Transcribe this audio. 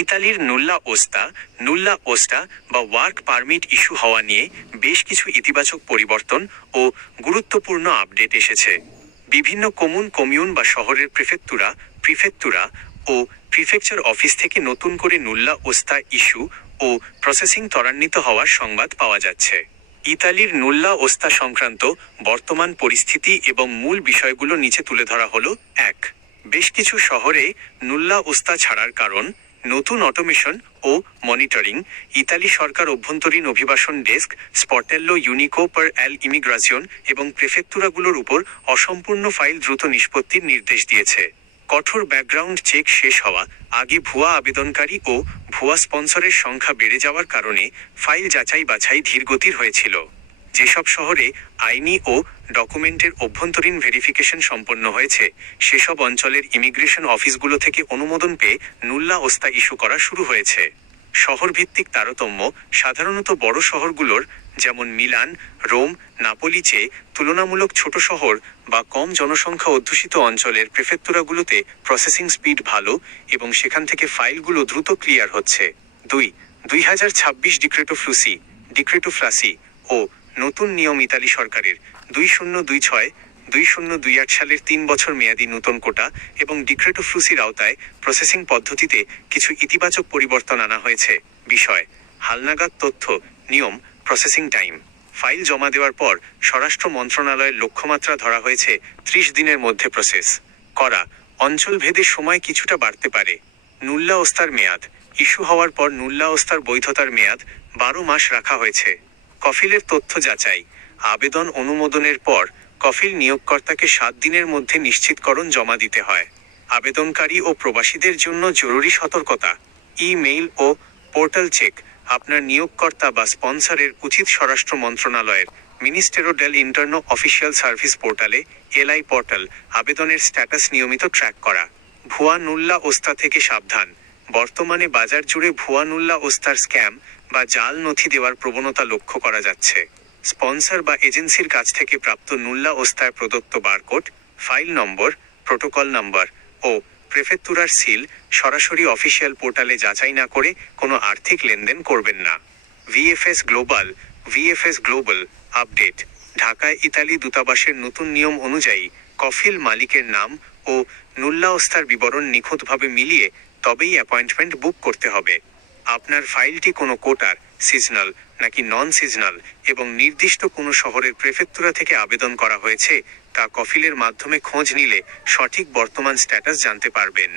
ইতালির নুল্লা ওস্টা বা work permit issue হওয়া নিয়ে বেশ কিছু ইতিবাচক পরিবর্তন ও গুরুত্বপূর্ণ আপডেট এসেছে। বিভিন্ন কমিউন বা শহরের প্রিফেকতুরা ও প্রিফেকচার অফিস থেকে নতুন করে নুল্লা ওস্তা ইস্যু ও প্রসেসিং ত্বরান্বিত হওয়ার সংবাদ পাওয়া যাচ্ছে। ইতালির নুল্লা ওস্তা সংক্রান্ত বর্তমান পরিস্থিতি এবং মূল বিষয়গুলো নিচে তুলে ধরা হলো। 1. বেশ কিছু শহরে নুল্লা ওস্তা ছাড়ার কারণ: নতুন অটোমেশন ও মনিটরিং। ইতালি সরকার অভ্যন্তরীণ অভিবাসন ডেস্ক, স্পটেল্লো ইউনিকো পার এল ইমিগ্রাসিয়ন এবং প্রেফেক্তুরাগুলোর উপর অসম্পূর্ণ ফাইল দ্রুত নিষ্পত্তির নির্দেশ দিয়েছে। কঠোর ব্যাকগ্রাউন্ড চেক শেষ হওয়া আগে ভুয়া আবেদনকারী ও ভুয়া স্পন্সরের সংখ্যা বেড়ে যাওয়ার কারণে ফাইল যাচাই বাছাই ধীরগতির হয়েছিল। যেসব শহরে আইনি ও ডকুমেন্টের অভ্যন্তরীণ ভেরিফিকেশন সম্পন্ন হয়েছে, সেসব অঞ্চলের ইমিগ্রেশন অফিসগুলো থেকে অনুমোদন পেয়ে নুল্লা ওস্তা ইস্যু করা শুরু হয়েছে। শহরভিত্তিক তারতম্য: সাধারণত বড় শহরগুলোর, যেমন মিলান, রোম, নাপোলি চেয়ে তুলনামূলক ছোট শহর বা কম জনসংখ্যা অধ্যুষিত অঞ্চলের প্রেফেক্তুরাগুলোতে প্রসেসিং স্পিড ভালো এবং সেখান থেকে ফাইলগুলো দ্রুত ক্লিয়ার হচ্ছে। 2. 2026 ডিক্রেটো ফ্লাসি ও নতুন নিয়ম। ইতালি সরকারের 2026-2028 সালের 3 বছর মেয়াদী নতুন কোটা এবং ডিক্রেটো ফ্লুসির আওতায় প্রসেসিং পদ্ধতিতে কিছু ইতিবাচক পরিবর্তন আনা হয়েছে। বিষয়: হালনাগাদ তথ্য, নিয়ম, প্রসেসিং টাইম। ফাইল জমা দেওয়ার পর স্বরাষ্ট্র মন্ত্রণালয়ের লক্ষ্যমাত্রা ধরা হয়েছে 30 দিনের মধ্যে প্রসেস করা। অঞ্চলভেদে সময় কিছুটা বাড়তে পারে। নুল্লা ওস্তার মেয়াদ: ইস্যু হওয়ার পর নুল্লা ওস্তার বৈধতার মেয়াদ 12 মাস রাখা হয়েছে। কফিলের তথ্য যাচাই: আবেদন অনুমোদনের পর কফিল নিয়োগকর্তাকে 7 দিনের মধ্যে নিশ্চিতকরণ জমা দিতে হয়। আবেদনকারী ও প্রবাসীদের জন্য জরুরি সতর্কতা: ইমেইল ও পোর্টাল চেক। আপনার নিয়োগকর্তা বা স্পন্সরের উচিত স্বরাষ্ট্র মন্ত্রণালয়ের মিনিস্টেরো ডেল ইন্টারনো অফিসিয়াল সার্ভিস পোর্টালে এলআই পোর্টাল আবেদনের স্ট্যাটাস নিয়মিত ট্র্যাক করা। ভুয়া নুল্লা ওস্তা থেকে সাবধান: বর্তমানে বাজার জুড়ে ভুয়া নুল্লা ওস্তার স্ক্যাম বা জাল নথি দেওয়ার প্রবণতা লক্ষ্য করা যাচ্ছে। স্পন্সর বা এজেন্সির কাছ থেকে প্রাপ্ত নুল্লা ওস্তায় প্রদত্ত barcode, file number, protocol number ও প্রেফেক্তুরার সিল সরাসরি অফিসিয়াল পোর্টালে যাচাই না করে কোনো আর্থিক লেনদেন করবেন না। ভিএফএস গ্লোবাল আপডেট: ঢাকায় ইতালি দূতাবাসের নতুন নিয়ম অনুযায়ী কফিল মালিকের নাম ও নুল্লা ওস্তার বিবরণ নিখুঁতভাবে মিলিয়ে তবেই অ্যাপয়েন্টমেন্ট বুক করতে হবে। আপনার ফাইলটি কোনো কোটার, সিজনাল নাকি নন সিজনাল এবং নির্দিষ্ট কোনো শহরের প্রেফেক্তুরা থেকে আবেদন করা হয়েছে তা কফিলের মাধ্যমে খোঁজ নিলে সঠিক বর্তমান স্ট্যাটাস জানতে পারবেন।